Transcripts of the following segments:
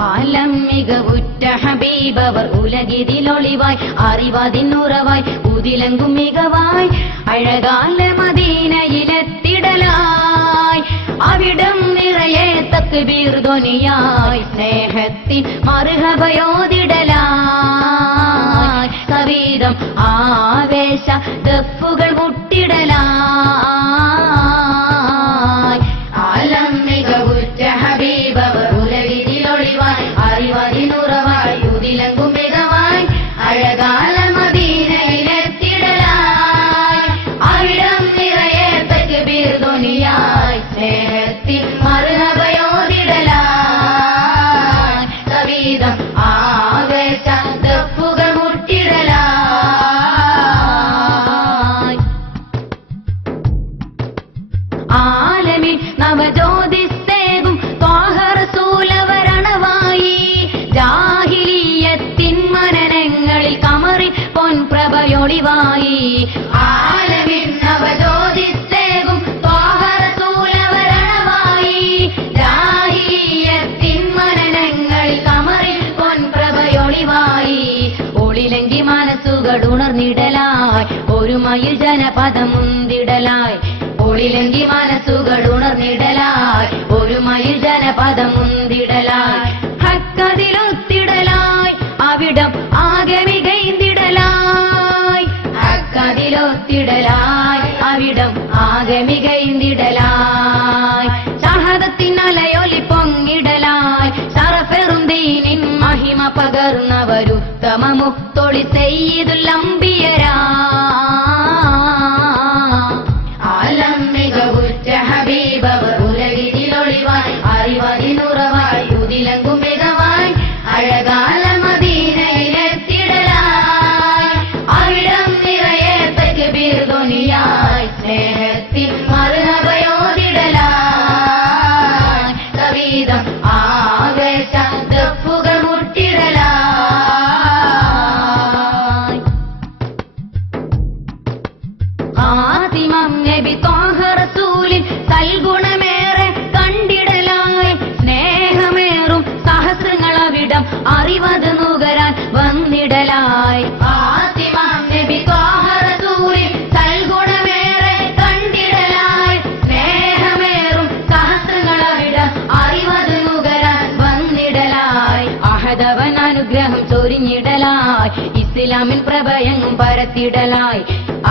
ആലം മികവുറ്റ ഹബീബവർ ഉലകിതിലൊളിവായി അറിവതിനുറവായി ഉതിലങ്കും മികവായി അഴകാല മദീനയിലെത്തിടലായി അവിടം നിറയെ തക്ബീർ ധ്വനിയായി സ്നേഹത്തിൻ മർഹബയോതിടലായി കവിതം ആവേശ ദഫുകൾ മുട്ടിടലായി ആലം മികവുറ്റ ഹബീബവർ ഉലകിതിലൊളിവായി അറിവതിനുറവായി ഉതിലങ്കും മികവായി അഴകാല മദീനയിലെത്തിടലായി അവിടം നിറയെ തക്ബീർ ധ്വനിയായി സ്നേഹത്തിൻ മർഹബയോതിടലായി കവിതം ആവേശ ദഫുകൾ മുട്ടിടലായി ആലമിൻ നവജ്യോതിസ്സേകും ത്വാഹ റസൂലവരണവായി ജാഹിലിയ്യത്തിൻ മനനങ്ങളിൽ കമറി പൊൻപ്രഭയൊളിവായി ആലമിൻ നവജ്യോതിസ്സേകും ത്വാഹ റസൂലവരണവായി ജാഹിലിയ്യത്തിൻ മനനങ്ങളിൽ കമറി പൊൻപ്രഭയൊളിവായി ഒളിലങ്കി മനസ്സുകൾ ഉണർന്നിടലായി ഒരു മയിൽ ജനപദമുന്തിടലായി ഒളിലങ്കി മനസ്സുകൾ ഉണർന്നിടലായി ഒരു മയിൽ ജനപദമുന്തിടലായി ഹക്കതിലൊത്തിടലായി അവിടം ആകെ മികൈന്തിടലായി ഹക്കതിലൊത്തിടലായി അവിടം ആകെ മികൈന്തിടലായി ഷഹദത്തിനലയൊലി പൊങ്ങിടലായി ശറഫെറും ദീനിൻ മഹിമ പകർന്നവരുത്തമ മുത്തൊളി സയ്യിദുൽ അംബിയരാ ആലം മികവുറ്റ ഹബീബവർ ഉലകിതിലൊളിവായി അറിവതിനുറവായി ഉതിലങ്കും മികവായി അഴകാല മദീനയിലെത്തിടലായി അവിടം നിറയെ തക്ബീർ ധ്വനിയായി സ്നേഹത്തിൻ മർഹബയോതിടലായി കവിതം ആവേശ ദഫുകൾ മുട്ടിടലായി ആദിമം നബി ത്വാഹ റസൂലിൻ സൽഗുണമേറെ കണ്ടിടലായി സ്നേഹമേറും സഹസ്രങ്ങളവിടം അറിവത് നുകരാൻ വന്നിടലായി ആദിമം നബി ത്വാഹ റസൂലിൻ സൽഗുണമേറെ കണ്ടിടലായി സ്നേഹമേറും സഹസ്രങ്ങളവിടം അറിവത് നുകരാൻ വന്നിടലായി അഹദവൻ അനുഗ്രഹം ചൊരിഞ്ഞിടലായി ഇസ്ലാമിൻ പ്രഭയങ്ങും പരത്തിടലായി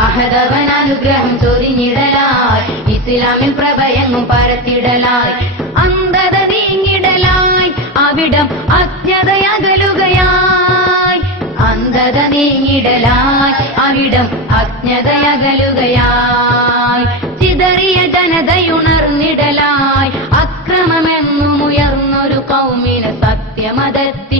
അഹദവൻ അനുഗ്രഹം ചൊരിഞ്ഞിടലായി ഇസ്ലാമിൻ പ്രഭയങ്ങും പരത്തിടലായി അന്ധത നീങ്ങിടലായി അവിടം അജ്ഞതയകലുകയായി അന്ധത നീങ്ങിടലായി അവിടം അജ്ഞതയകലുകയായി ചിതറിയ ജനതയുണർന്നിടലായി അക്രമമെന്നും ഉയർന്നൊരു കൗമിനെ സത്യമതത്തി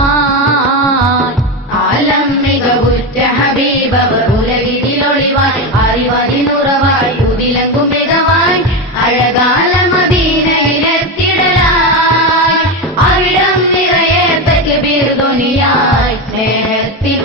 നുത്തമരാക്കിടലായി ആലം മികവുറ്റ ഹബീബവർ ഉലകിതിലൊളിവായി അറിവതിനുറവായി ഉതിലങ്കും മികവായി അഴകാല മദീനയിലെത്തിടലായി അവിടം നിറയെ തക്ബീർ ധ്വനിയായി സ്നേഹത്തിൻ